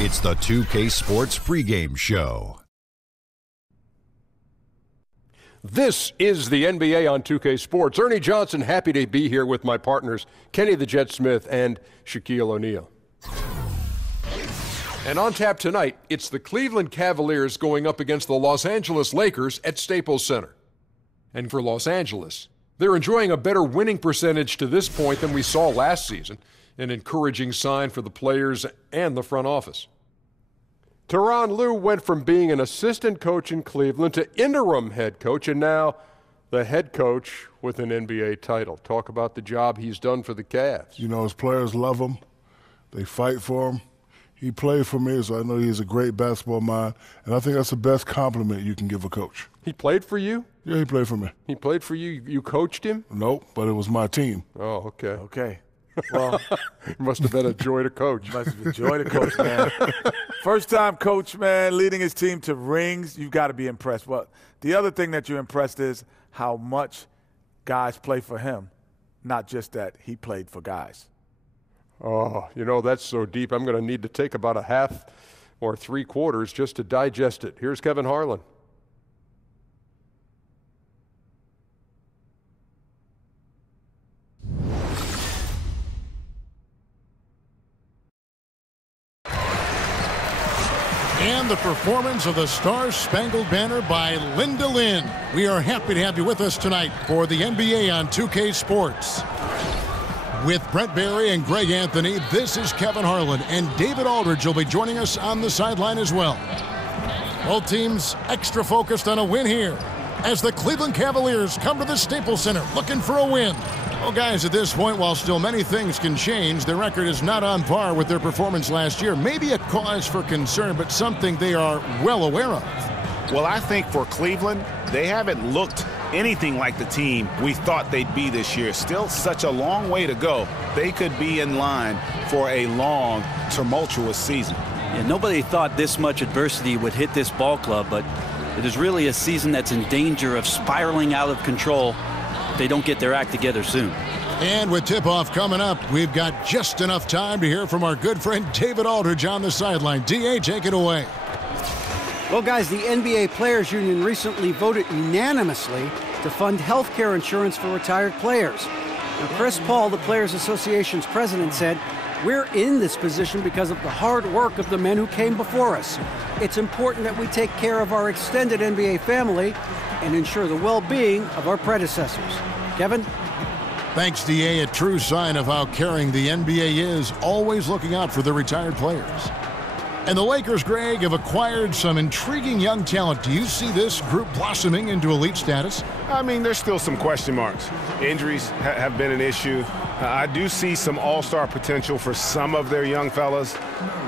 It's the 2K Sports Pregame Show. This is the NBA on 2K Sports. Ernie Johnson, happy to be here with my partners, Kenny the Jet Smith and Shaquille O'Neal. And on tap tonight, it's the Cleveland Cavaliers going up against the Los Angeles Lakers at Staples Center. And for Los Angeles, they're enjoying a better winning percentage to this point than we saw last season, an encouraging sign for the players and the front office. Tyronn Lue went from being an assistant coach in Cleveland to interim head coach, and now the head coach with an NBA title. Talk about the job he's done for the Cavs. You know, his players love him. They fight for him. He played for me, so I know he's a great basketball mind, and I think that's the best compliment you can give a coach. He played for you? Yeah, he played for me. He played for you? You coached him? Nope, but it was my team. Oh, okay. Okay. Well, it must have been a joy to coach. Must have been a joy to coach, man. First-time coach, man, leading his team to rings. You've got to be impressed. Well, the other thing that you're impressed is how much guys play for him, not just that he played for guys. Oh, you know, that's so deep. I'm going to need to take about a half or 3/4 just to digest it. Here's Kevin Harlan. And the performance of the Star-Spangled Banner by Linda Lynn. We are happy to have you with us tonight for the NBA on 2K Sports. With Brent Barry and Greg Anthony, this is Kevin Harlan, and David Aldridge will be joining us on the sideline as well. Both teams extra focused on a win here as the Cleveland Cavaliers come to the Staples Center looking for a win. Well, guys, at this point, while still many things can change, their record is not on par with their performance last year. Maybe a cause for concern, but something they are well aware of. Well, I think for Cleveland, they haven't looked anything like the team we thought they'd be this year. Still such a long way to go. They could be in line for a long, tumultuous season. Yeah, nobody thought this much adversity would hit this ball club, but it is really a season that's in danger of spiraling out of control if they don't get their act together soon. And with tip-off coming up, we've got just enough time to hear from our good friend David Aldridge on the sideline. D.A., take it away. Well, guys, the NBA Players Union recently voted unanimously to fund health care insurance for retired players. Now, Chris Paul, the Players Association's president, said, "We're in this position because of the hard work of the men who came before us. It's important that we take care of our extended NBA family and ensure the well-being of our predecessors." Kevin? Thanks, D.A. A true sign of how caring the NBA is, always looking out for the retired players. And the Lakers, Greg, have acquired some intriguing young talent. Do you see this group blossoming into elite status? I mean, there's still some question marks. Injuries have been an issue. I do see some all-star potential for some of their young fellas.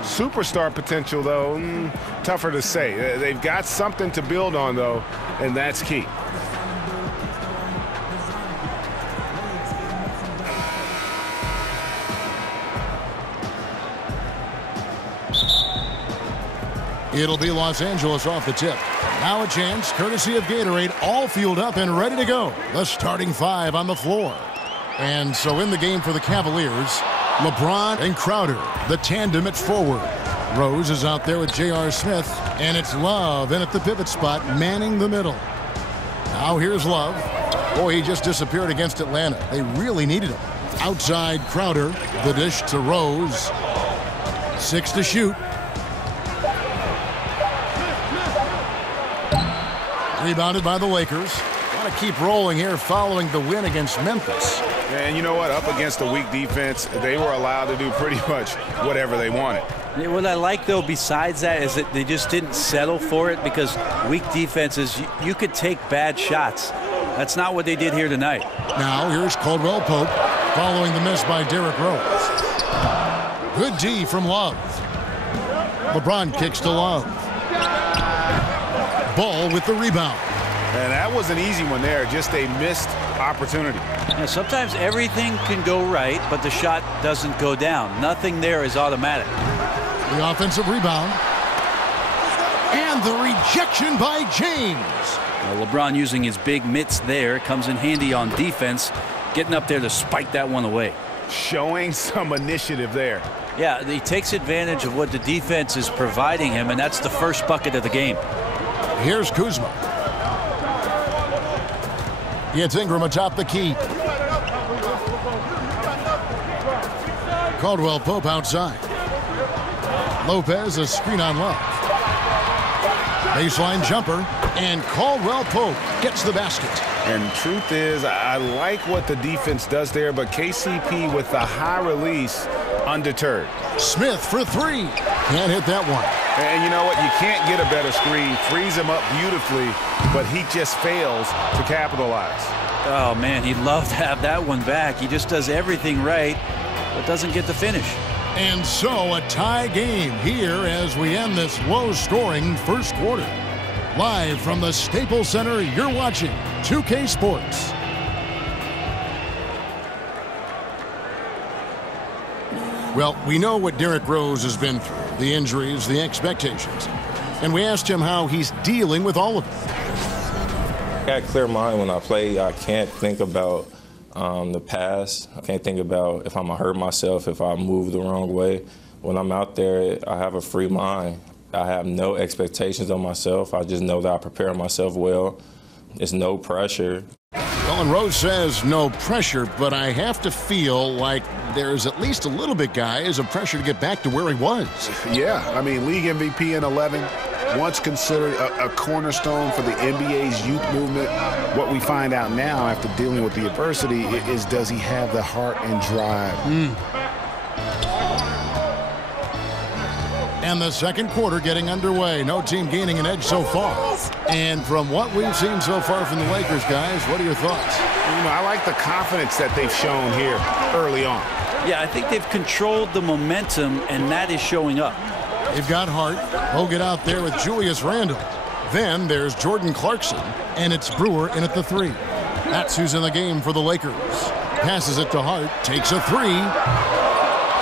Superstar potential, though, tougher to say. They've got something to build on, though, and that's key. It'll be Los Angeles off the tip. Now a chance, courtesy of Gatorade, all fueled up and ready to go. The starting five on the floor. And so in the game for the Cavaliers, LeBron and Crowder, the tandem at forward. Rose is out there with J.R. Smith, and it's Love in at the pivot spot, manning the middle. Now here's Love. Boy, he just disappeared against Atlanta. They really needed him. Outside Crowder, the dish to Rose. 6 to shoot. Rebounded by the Lakers. Want to keep rolling here following the win against Memphis. And you know what? Up against a weak defense, they were allowed to do pretty much whatever they wanted. Yeah, what I like, though, besides that, is that they just didn't settle for it, because weak defenses, you could take bad shots. That's not what they did here tonight. Now here's Caldwell Pope following the miss by Derrick Rose. Good D from Love. LeBron kicks to Love. Ball with the rebound. And that was an easy one there, just a missed opportunity. Yeah, sometimes everything can go right, but the shot doesn't go down. Nothing there is automatic. The offensive rebound. And the rejection by James. Well, LeBron using his big mitts there comes in handy on defense, getting up there to spike that one away. showing some initiative there. Yeah, he takes advantage of what the defense is providing him, and that's the first bucket of the game. Here's Kuzma. Gets Ingram atop the key. Caldwell Pope outside. Lopez, a screen on Love. Baseline jumper, and Caldwell Pope gets the basket. And truth is, I like what the defense does there, but KCP with the high release, undeterred. Smith for three. Can't hit that one. And you know what? You can't get a better screen. Frees him up beautifully, but he just fails to capitalize. Oh, man, he'd love to have that one back. He just does everything right, but doesn't get the finish. And so a tie game here as we end this low-scoring first quarter. Live from the Staples Center, you're watching 2K Sports. Well, we know what Derrick Rose has been through, the injuries, the expectations. And we asked him how he's dealing with all of it. I got a clear mind when I play. I can't think about the past. I can't think about if I'm going to hurt myself, if I move the wrong way. When I'm out there, I have a free mind. I have no expectations on myself. I just know that I prepare myself well. There's no pressure. Well, and Rose says no pressure, but I have to feel like there's at least a little bit, guys, of pressure to get back to where he was. Yeah, I mean, league MVP in 11, once considered a cornerstone for the NBA's youth movement. What we find out now after dealing with the adversity is, does he have the heart and drive? And the second quarter getting underway. No team gaining an edge so far. And from what we've seen so far from the Lakers, guys, what are your thoughts? You know, I like the confidence that they've shown here early on. Yeah, I think they've controlled the momentum, and that is showing up. They've got Hart. He'll get out there with Julius Randle. Then there's Jordan Clarkson, and it's Brewer in at the three. That's who's in the game for the Lakers. Passes it to Hart, takes a three.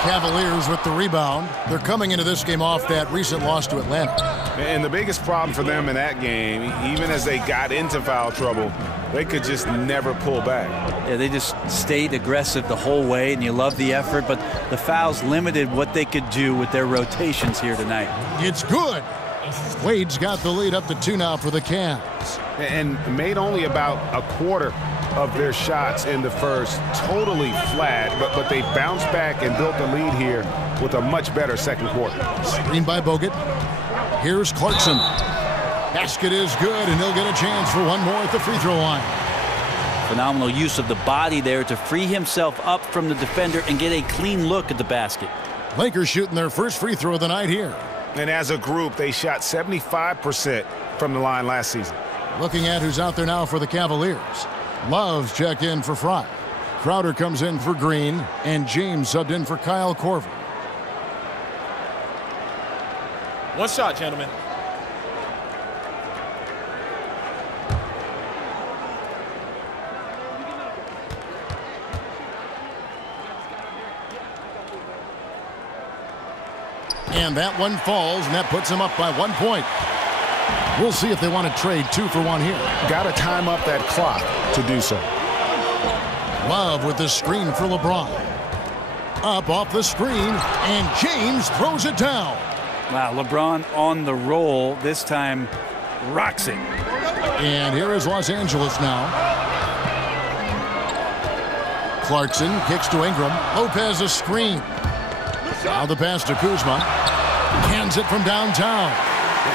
Cavaliers with the rebound. They're coming into this game off that recent loss to Atlanta. And the biggest problem for them in that game, even as they got into foul trouble, they could just never pull back. Yeah, they just stayed aggressive the whole way, and you love the effort, but the fouls limited what they could do with their rotations here tonight. It's good. Wade's got the lead up to 2 now for the Cavs. And made only about a quarter of their shots in the first, totally flat, but they bounced back and built the lead here with a much better second quarter. Screen by Bogut. Here's Clarkson. Basket is good, and he'll get a chance for one more at the free throw line. Phenomenal use of the body there to free himself up from the defender and get a clean look at the basket. Lakers shooting their first free throw of the night here. And as a group, they shot 75% from the line last season. Looking at who's out there now for the Cavaliers. Love's checked in for Fry. Crowder comes in for Green, and James subbed in for Kyle Korver. One shot, gentlemen. And that one falls, and that puts him up by 1 point. We'll see if they want to trade 2 for 1 here. Got to time up that clock to do so. Love with the screen for LeBron. Up off the screen, and James throws it down. Wow, LeBron on the roll, this time rocks it. And here is Los Angeles now. Clarkson kicks to Ingram. Lopez a screen. Now the pass to Kuzma. Hands it from downtown.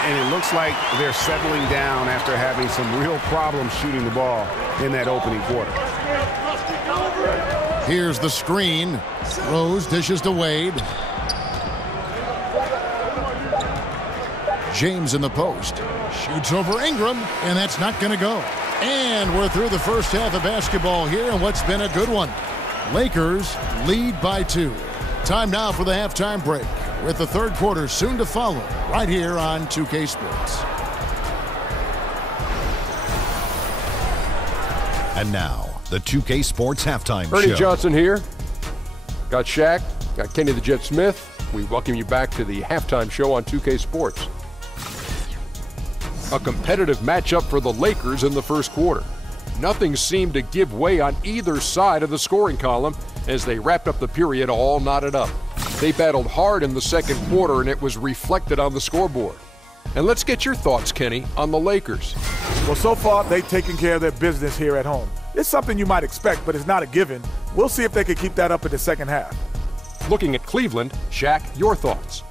And it looks like they're settling down after having some real problems shooting the ball in that opening quarter. Here's the screen. Rose dishes to Wade. James in the post. Shoots over Ingram, and that's not going to go. And we're through the first half of basketball here, and what's been a good one. Lakers lead by 2. Time now for the halftime break, with the third quarter soon to follow, right here on 2K Sports. And now, the 2K Sports Halftime Ernie Show. Johnson here. Got Shaq, got Kenny the Jet Smith. We welcome you back to the halftime show on 2K Sports. A competitive matchup for the Lakers in the first quarter. Nothing seemed to give way on either side of the scoring column as they wrapped up the period all knotted up. They battled hard in the second quarter, and it was reflected on the scoreboard. And let's get your thoughts, Kenny, on the Lakers. Well, so far, they've taken care of their business here at home. It's something you might expect, but it's not a given. We'll see if they can keep that up in the second half. Looking at Cleveland, Shaq, your thoughts?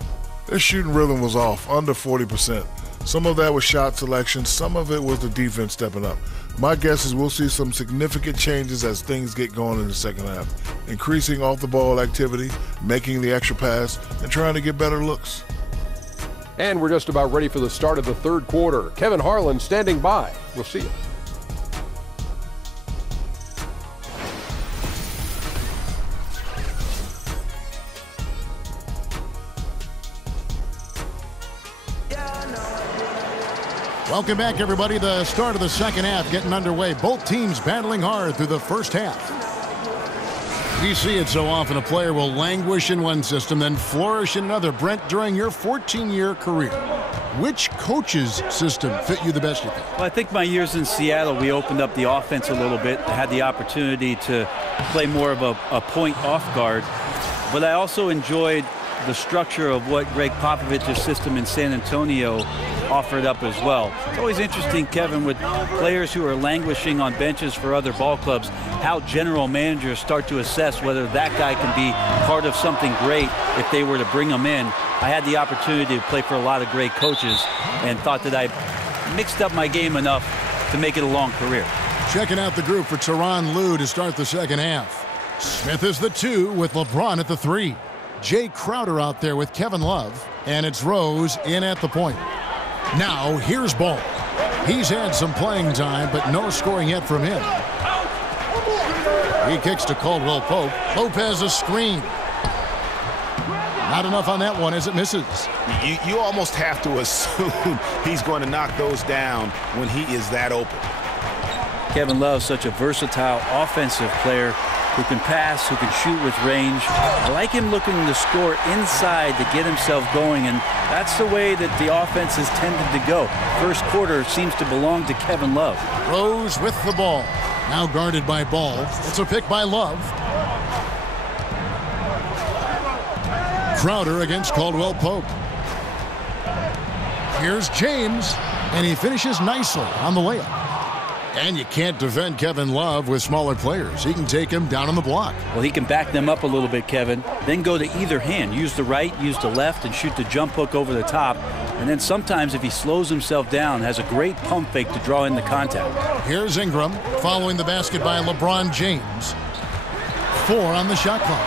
Their shooting rhythm was off, under 40%. Some of that was shot selection, some of it was the defense stepping up. My guess is we'll see some significant changes as things get going in the second half. Increasing off-the-ball activity, making the extra pass, and trying to get better looks. And we're just about ready for the start of the third quarter. Kevin Harlan standing by. We'll see you. Welcome back, everybody. The start of the second half getting underway. Both teams battling hard through the first half. We see it so often. A player will languish in one system, then flourish in another. Brent, during your 14-year career, which coach's system fit you the best, you think? Well, I think my years in Seattle, we opened up the offense a little bit. I had the opportunity to play more of a point off guard. But I also enjoyed the structure of what Greg Popovich's system in San Antonio offered up as well. It's always interesting, Kevin, with players who are languishing on benches for other ball clubs, how general managers start to assess whether that guy can be part of something great if they were to bring him in. I had the opportunity to play for a lot of great coaches and thought that I mixed up my game enough to make it a long career. Checking out the group for Tyronn Lue to start the second half. Smith is the 2 with LeBron at the 3. Jay Crowder out there with Kevin Love, and it's Rose in at the point. Now here's Ball. He's had some playing time, but no scoring yet from him. He kicks to Caldwell Pope. Lopez a screen. Not enough on that one as it misses. You almost have to assume he's going to knock those down when he is that open. Kevin Love, such a versatile offensive player who can pass, who can shoot with range. I like him looking to score inside to get himself going, and that's the way that the offense has tended to go. First quarter seems to belong to Kevin Love. Rose with the ball. Now guarded by Ball. It's a pick by Love. Crowder against Caldwell Pope. Here's James, and he finishes nicely on the layup. And you can't defend Kevin Love with smaller players. He can take him down on the block. Well, he can back them up a little bit, Kevin. Then go to either hand. Use the right, use the left, and shoot the jump hook over the top. And then sometimes if he slows himself down, has a great pump fake to draw in the contact. Here's Ingram following the basket by LeBron James. 4 on the shot clock.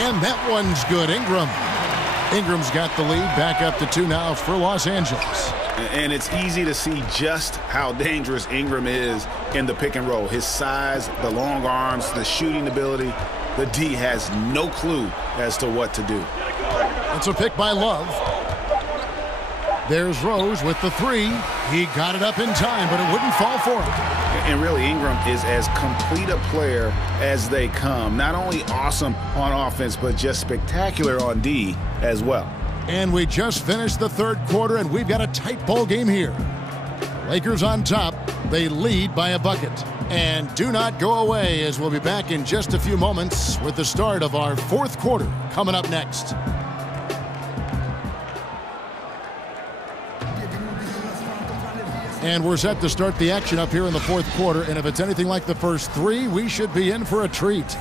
And that one's good. Ingram's got the lead. Back up to 2 now for Los Angeles. And it's easy to see just how dangerous Ingram is in the pick and roll. His size, the long arms, the shooting ability. The D has no clue as to what to do. It's a pick by Love. There's Rose with the 3. He got it up in time, but it wouldn't fall for him. And really, Ingram is as complete a player as they come. Not only awesome on offense, but just spectacular on D as well. And we just finished the third quarter, and we've got a tight ball game here. Lakers on top. They lead by a bucket. And do not go away, as we'll be back in just a few moments with the start of our fourth quarter coming up next. And we're set to start the action up here in the fourth quarter. And if it's anything like the first 3, we should be in for a treat.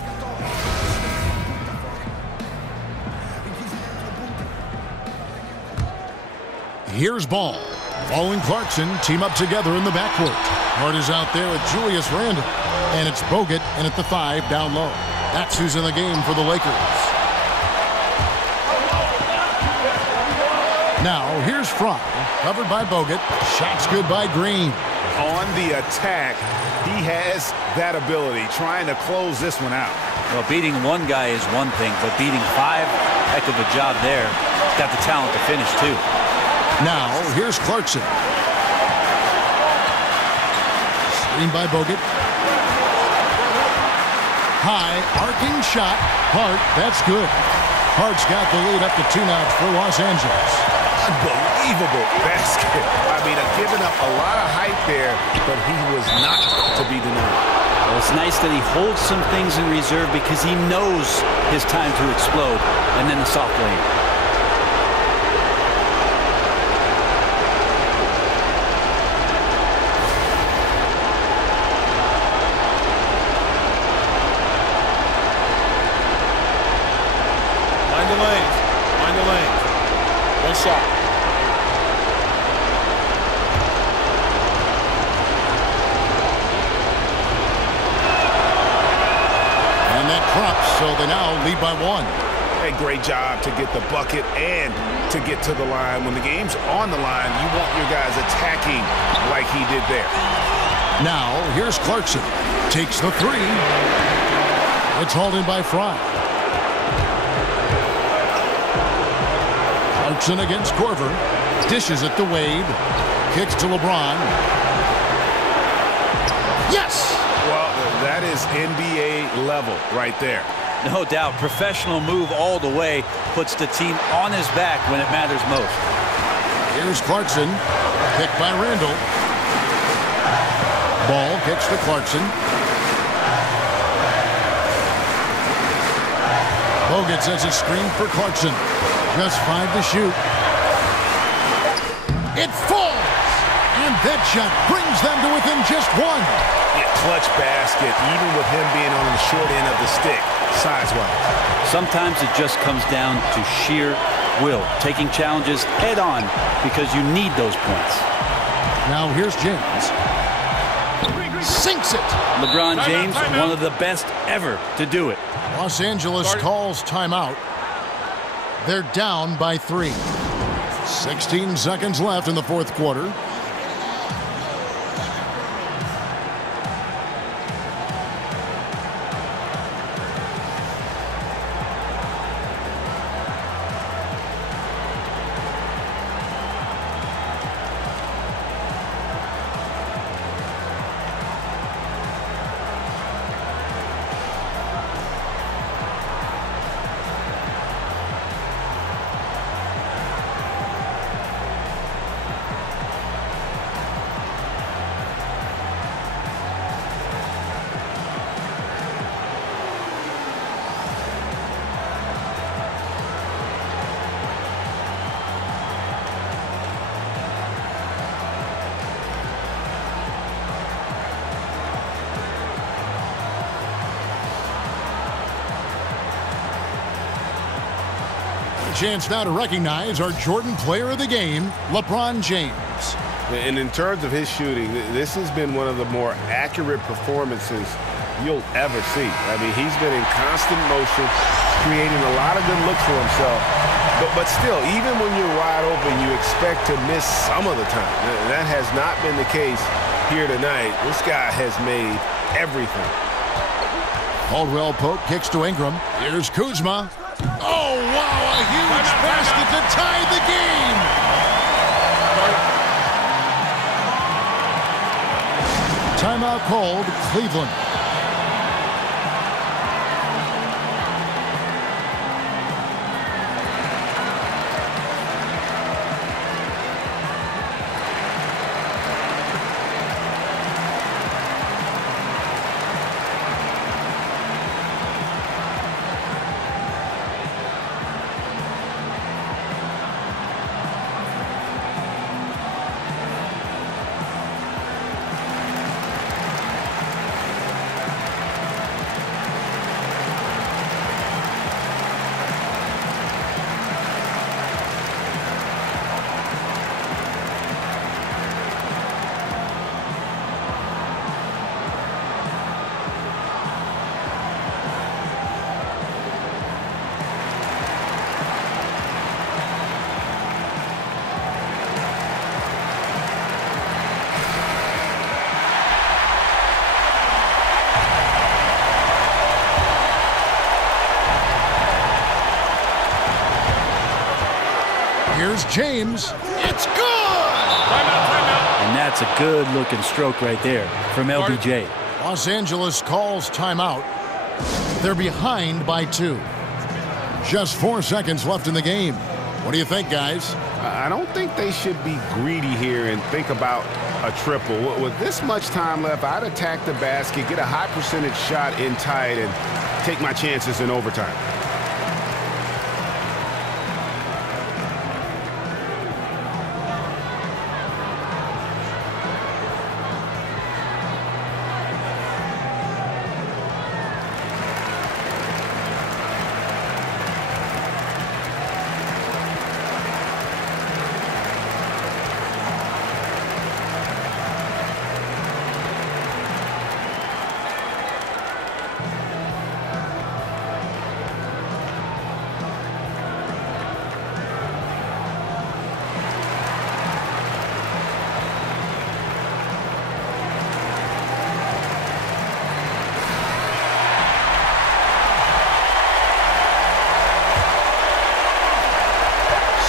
Here's Ball. Following Clarkson, team up together in the backcourt. Hart is out there with Julius Randle. And it's Bogut in at the 5 down low. That's who's in the game for the Lakers. Now, here's Fry. Covered by Bogut. Shot's good by Green. On the attack, he has that ability, trying to close this one out. Well, beating one guy is one thing, but beating 5, heck of a job there. He's got the talent to finish, too. Now, here's Clarkson. Screen by Bogut. High, arcing shot. Hart, that's good. Hart's got the lead up to 2 now for Los Angeles. Unbelievable basket. I mean, giving up a lot of height there, but he was not to be denied. Well, it's nice that he holds some things in reserve because he knows his time to explode, and then the soft lane. Mind the lanes. Mind the lanes. One shot. And that drops, so they now lead by 1. A great job to get the bucket and to get to the line. When the game's on the line, you want your guys attacking like he did there. Now, here's Clarkson. Takes the 3. It's hauled in by Fry. Clarkson against Corver. Dishes it to Wade. Kicks to LeBron. Yes! Well, that is NBA level right there. No doubt. Professional move all the way. Puts the team on his back when it matters most. Here's Clarkson. Picked by Randall. Ball kicks to Clarkson. Bogut says a screen for Clarkson. Just 5 to shoot. It falls! And that shot brings them to within just 1. Yeah, clutch basket, even with him being on the short end of the stick, size-wise. Sometimes it just comes down to sheer will. Taking challenges head on because you need those points. Now here's James. Sinks it! LeBron James, one of the best ever to do it. Los Angeles calls timeout. They're down by 3. 16 seconds left in the fourth quarter. Chance now to recognize our Jordan Player of the Game, LeBron James. And in terms of his shooting, this has been one of the more accurate performances you'll ever see. I mean, he's been in constant motion, creating a lot of good looks for himself. But still, even when you're wide open, you expect to miss some of the time. That has not been the case here tonight. This guy has made everything. Caldwell Pope kicks to Ingram. Here's Kuzma. Oh, wow, a huge basket to tie the game. Timeout called, Cleveland. Here's James. It's good! And that's a good-looking stroke right there from LBJ. Los Angeles calls timeout. They're behind by 2. Just 4 seconds left in the game. What do you think, guys? I don't think they should be greedy here and think about a triple. With this much time left, I'd attack the basket, get a high percentage shot in tight, and take my chances in overtime.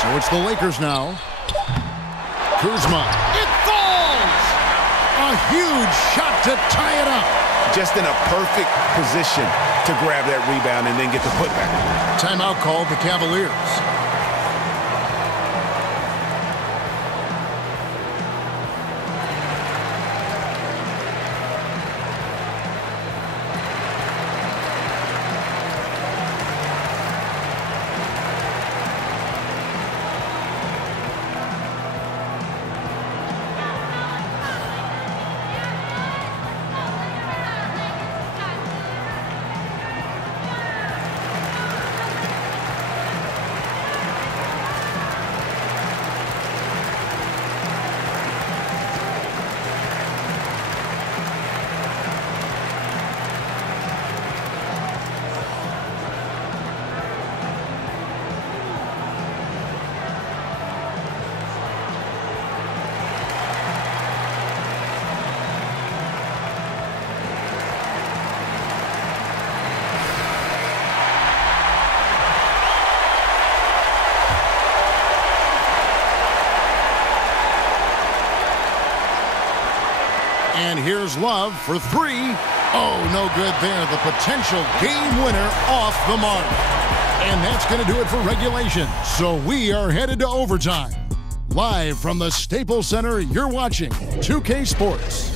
So it's the Lakers now. Kuzma. It falls! A huge shot to tie it up. Just in a perfect position to grab that rebound and then get the putback. Timeout called the Cavaliers. And here's Love for three. Oh, no good there. The potential game winner off the mark. And that's going to do it for regulation. So we are headed to overtime. Live from the Staples Center, you're watching 2K Sports.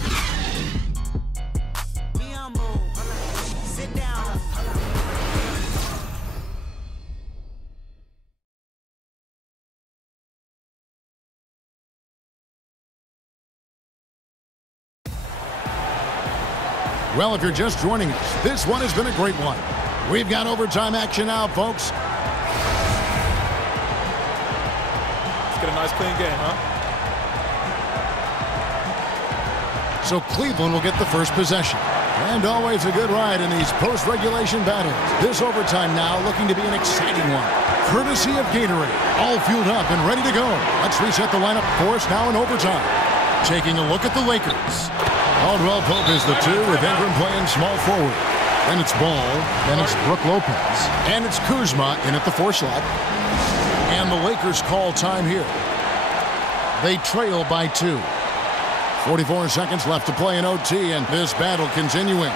Well, if you're just joining us, this one has been a great one. We've got overtime action now, folks. Let's get a nice clean game, huh? So Cleveland will get the first possession. And always a good ride in these post-regulation battles. This overtime now looking to be an exciting one. Courtesy of Gatorade. All fueled up and ready to go. Let's reset the lineup for us now in overtime. Taking a look at the Lakers. Caldwell Pope is the two with Ingram playing small forward. Then it's Ball. Then it's Brook Lopez. And it's Kuzma in at the 4 slot. And the Lakers call time here. They trail by 2. 44 seconds left to play in OT, and this battle continuing.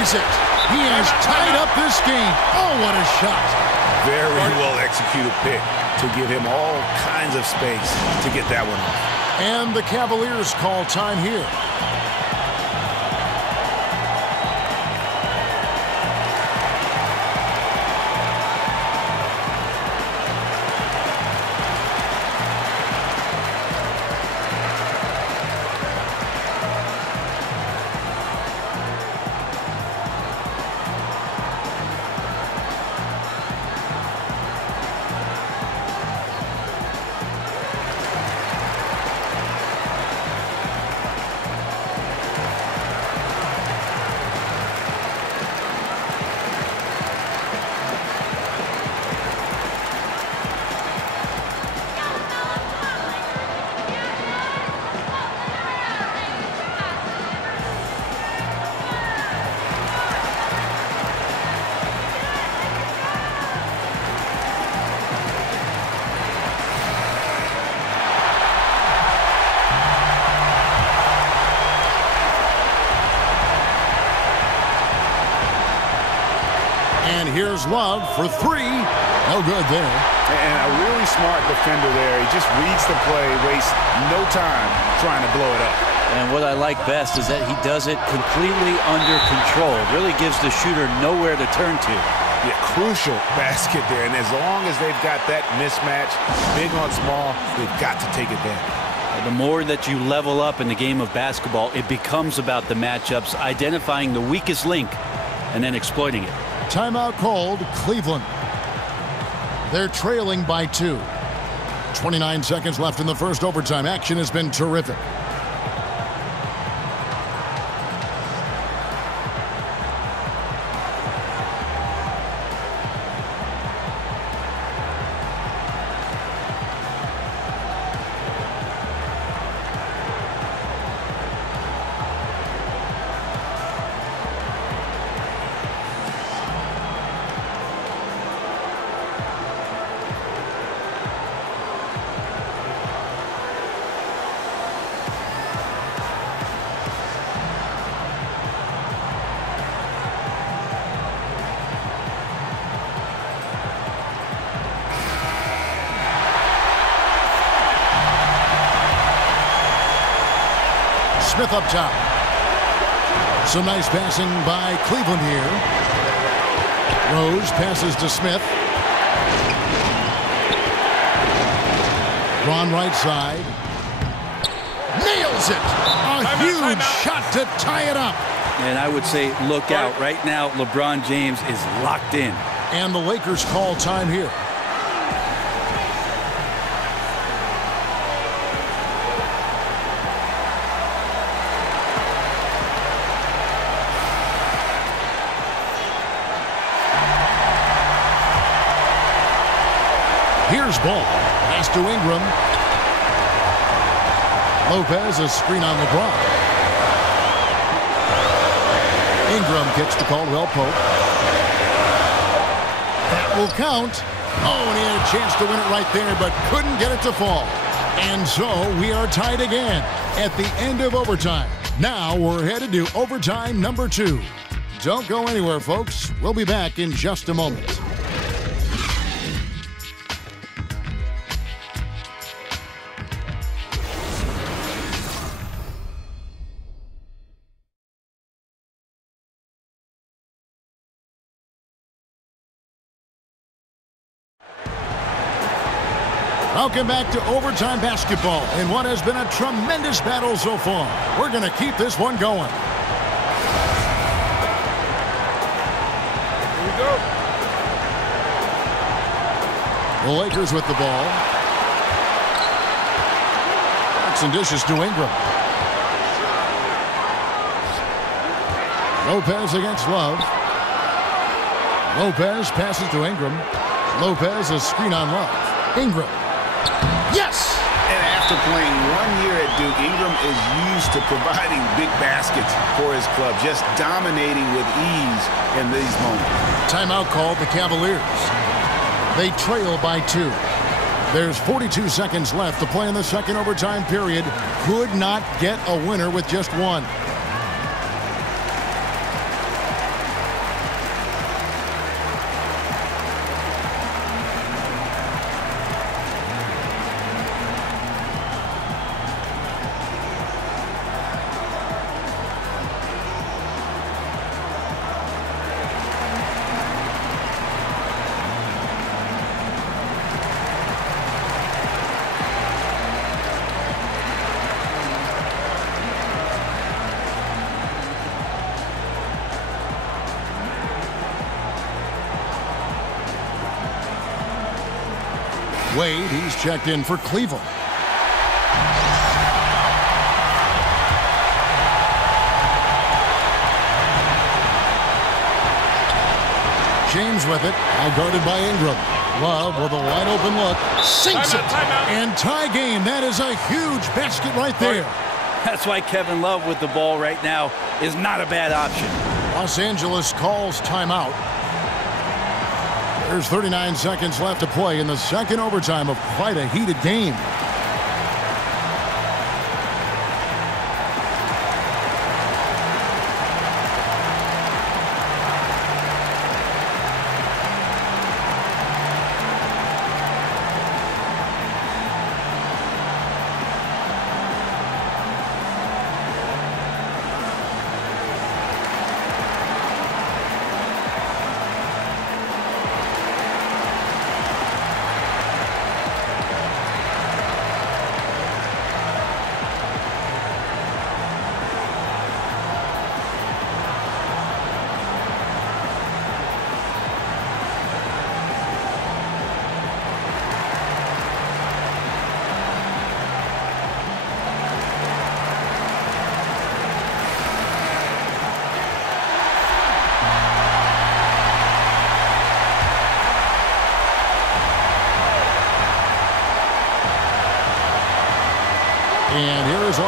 It. He has tied up this game. Oh, what a shot. Very well executed pick to give him all kinds of space to get that one off. And the Cavaliers call time here. here's Love for three. No good there. And a really smart defender there. He just reads the play, wastes no time trying to blow it up. And what I like best is that he does it completely under control. Really gives the shooter nowhere to turn to. Yeah, crucial basket there. And as long as they've got that mismatch, big on small, they've got to take advantage. The more that you level up in the game of basketball, it becomes about the matchups, identifying the weakest link, and then exploiting it. Timeout called, Cleveland. They're trailing by 2. 29 seconds left in the first overtime. Action has been terrific. Smith up top. Some nice passing by Cleveland here. Rose passes to Smith. Ron right side. Nails it! A huge shot to tie it up. And I would say look out. Right now, LeBron James is locked in. And the Lakers call time here. Here's ball. Pass to Ingram. Lopez, a screen on LeBron. Ingram kicks to Caldwell Pope. That will count. Oh, and he had a chance to win it right there, but couldn't get it to fall. And so we are tied again at the end of overtime. Now we're headed to overtime number 2. Don't go anywhere, folks. We'll be back in just a moment. Welcome back to overtime basketball in what has been a tremendous battle so far. We're going to keep this one going. Here we go. The Lakers with the ball. Jackson dishes to Ingram. Lopez against Love. Lopez passes to Ingram. Lopez, a screen on Love. Ingram. Yes! And after playing 1 year at Duke, Ingram is used to providing big baskets for his club, just dominating with ease in these moments. Timeout called the Cavaliers. They trail by 2. There's 42 seconds left to play in the second overtime period. Could not get a winner with just one. Wade, he's checked in for Cleveland. James with it, now guarded by Ingram. Love with a wide open look, sinks it, and tie game. That is a huge basket right there. That's why Kevin Love with the ball right now is not a bad option. Los Angeles calls timeout. There's 39 seconds left to play in the second overtime of quite a heated game.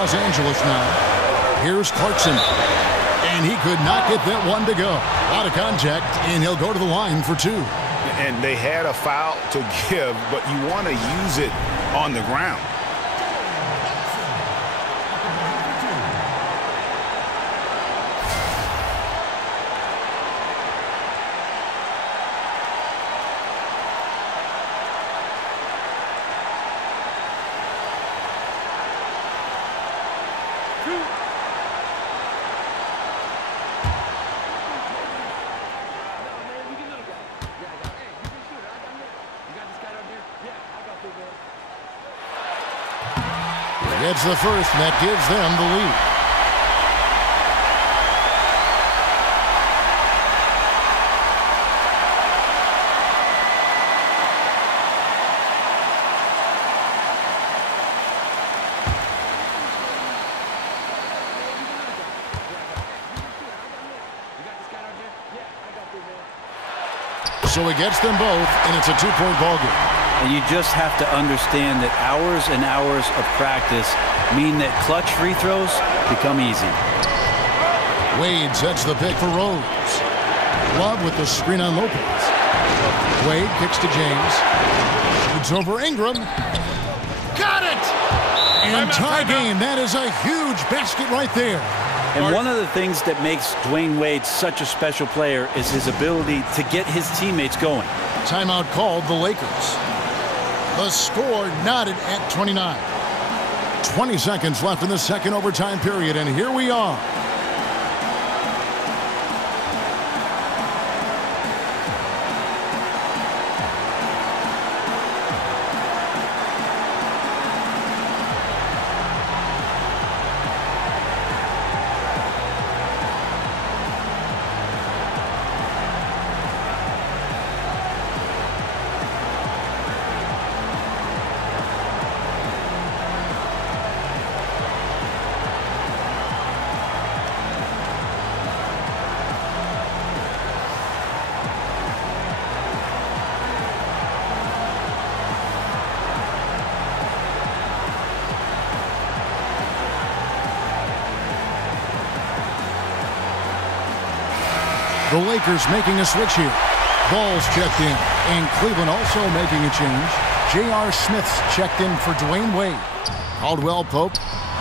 Los Angeles now. Here's Clarkson. And he could not get that one to go. A lot of contact, and he'll go to the line for 2. And they had a foul to give, but you want to use it on the ground. Gets the first, and that gives them the lead. So he gets them both, and it's a 2-point ball game. And you just have to understand that hours and hours of practice mean that clutch free throws become easy. Wade sets the pick for Rose. Love with the screen on Lopez. Wade kicks to James. Shoots over Ingram. Got it! And tie game. That is a huge basket right there. And one of the things that makes Dwayne Wade such a special player is his ability to get his teammates going. Timeout called the Lakers. The score knotted at 29. 20 seconds left in the second overtime period, and here we are. The Lakers making a switch here. Ball's checked in, and Cleveland also making a change. J.R. Smith's checked in for Dwayne Wade. Caldwell Pope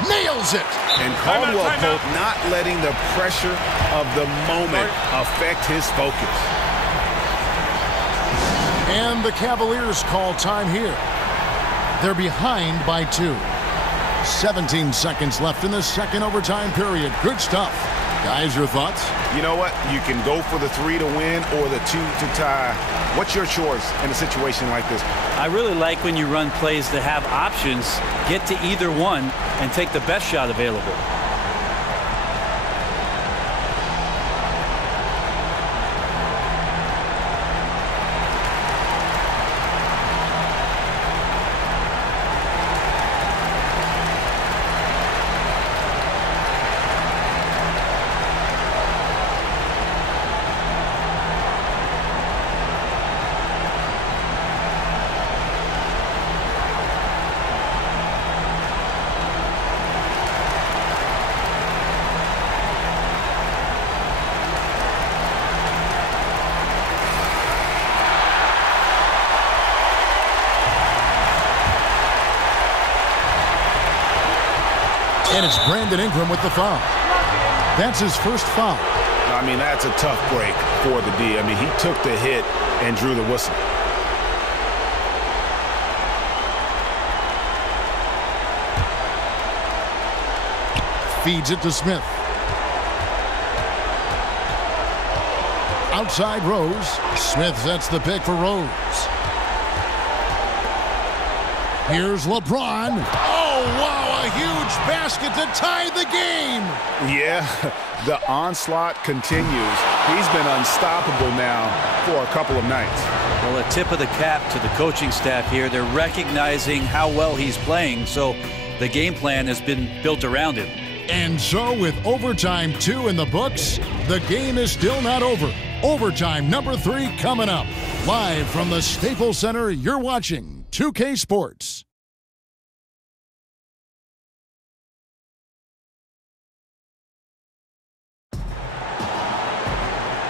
nails it. And Caldwell Pope not letting the pressure of the moment affect his focus. And the Cavaliers call time here. They're behind by 2. 17 seconds left in the second overtime period. Good stuff. Guys, your thoughts? You know what? You can go for the 3 to win or the 2 to tie. What's your choice in a situation like this? I really like when you run plays that have options, get to either one, and take the best shot available. And it's Brandon Ingram with the foul. That's his first foul. I mean, that's a tough break for the D. I mean, he took the hit and drew the whistle. Feeds it to Smith. Outside Rose. Smith sets the pick for Rose. Here's LeBron. Oh, wow, a huge basket to tie the game. Yeah, the onslaught continues. He's been unstoppable now for a couple of nights. Well, a tip of the cap to the coaching staff here. They're recognizing how well he's playing, so the game plan has been built around him. And so with overtime 2 in the books, the game is still not over. Overtime number 3 coming up. Live from the Staples Center, you're watching 2K Sports.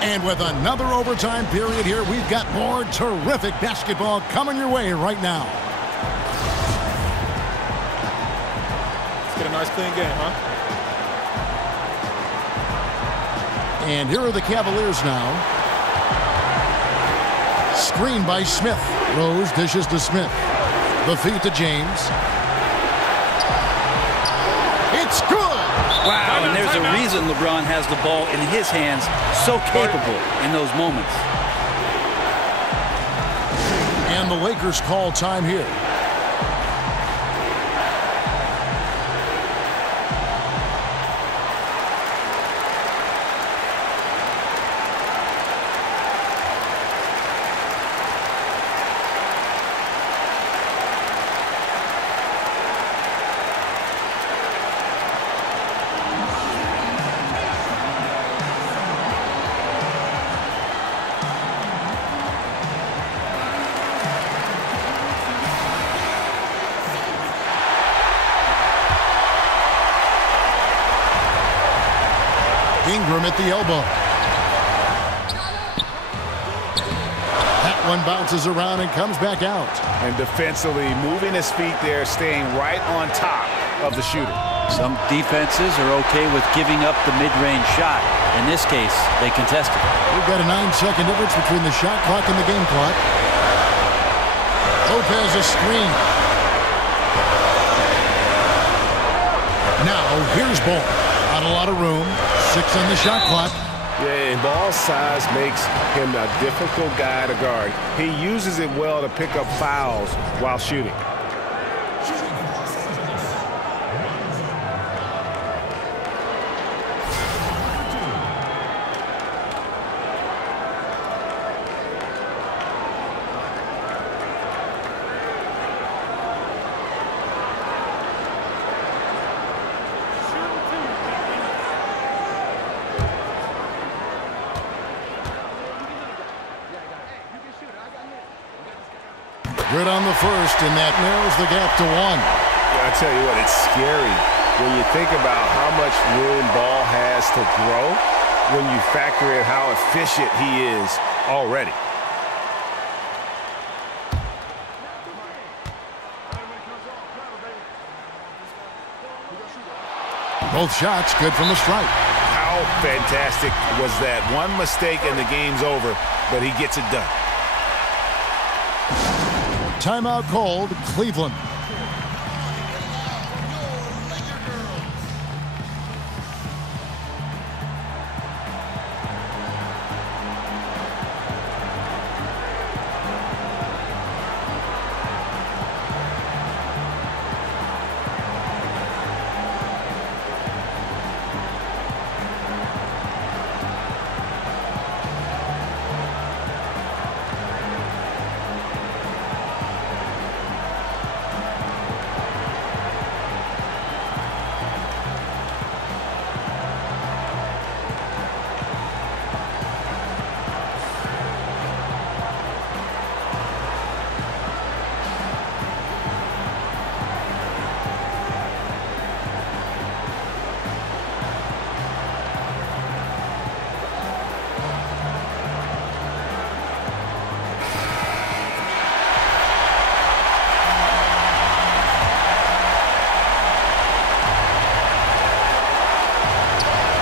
And with another overtime period here, we've got more terrific basketball coming your way right now. Let's get a nice clean game, huh? And here are the Cavaliers now. Screen by Smith. Rose dishes to Smith. The feed to James. It's good! Wow, and there's a reason LeBron has the ball in his hands, so capable in those moments. And the Lakers call time here. Ingram at the elbow. That one bounces around and comes back out. And defensively, moving his feet there, staying right on top of the shooter. Some defenses are okay with giving up the mid-range shot. In this case, they contested. We've got a 9-second difference between the shot clock and the game clock. Lopez a screen. Now, here's Ball. Not a lot of room. 6 on the shot clock. Yeah, and ball size makes him a difficult guy to guard. He uses it well to pick up fouls while shooting. Good on the first, and that narrows the gap to 1. I tell you what, it's scary when you think about how much room Ball has to grow when you factor in how efficient he is already. Both shots good from the stripe. How fantastic was that? One mistake and the game's over, but he gets it done. Timeout called, Cleveland.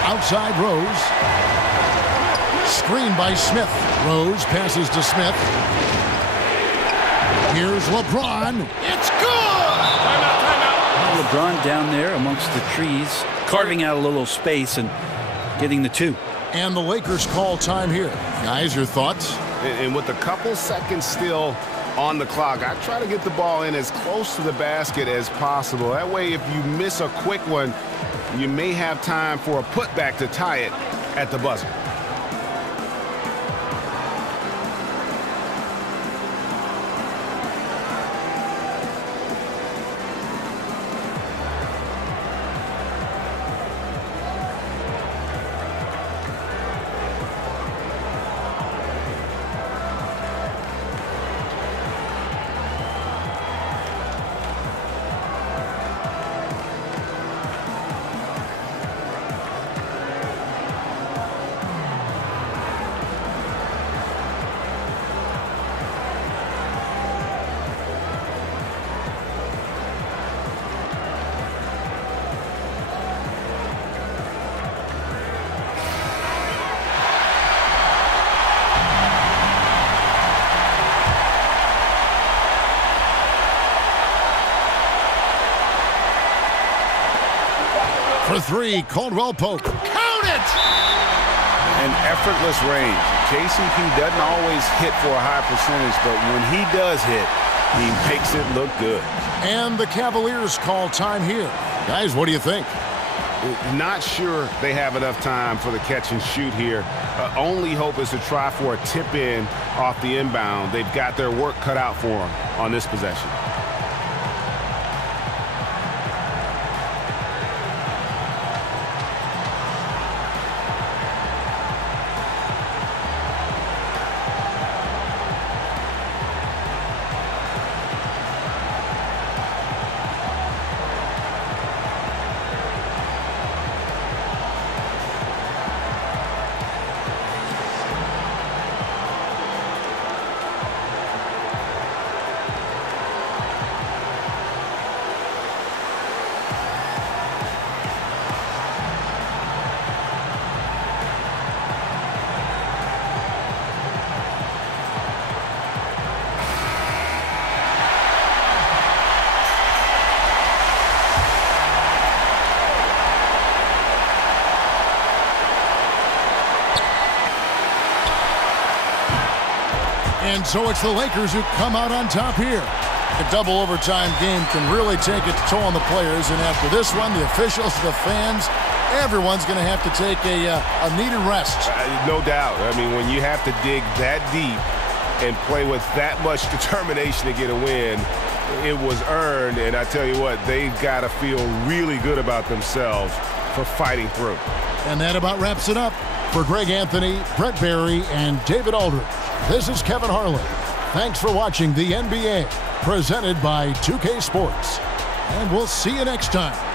Outside Rose. Screen by Smith. Rose passes to Smith. Here's LeBron. It's good! Timeout. LeBron down there amongst the trees, carving out a little space and getting the 2. And the Lakers call time here. Guys, your thoughts? And with a couple seconds still on the clock, I try to get the ball in as close to the basket as possible. That way, if you miss a quick one, you may have time for a putback to tie it at the buzzer. three, Caldwell Pope. Count it! An effortless range. KCP doesn't always hit for a high percentage, but when he does hit, he makes it look good. And the Cavaliers call time here. Guys, what do you think? Not sure they have enough time for the catch and shoot here. Only hope is to try for a tip in off the inbound. They've got their work cut out for them on this possession. And so it's the Lakers who come out on top here. A double overtime game can really take its toll on the players, and after this one, the officials, the fans, everyone's going to have to take a needed rest. No doubt. I mean, when you have to dig that deep and play with that much determination to get a win, it was earned, and I tell you what, they've got to feel really good about themselves for fighting through. And that about wraps it up. For Greg Anthony, Brett Barry, and David Aldridge, this is Kevin Harlan. Thanks for watching the NBA, presented by 2K Sports. And we'll see you next time.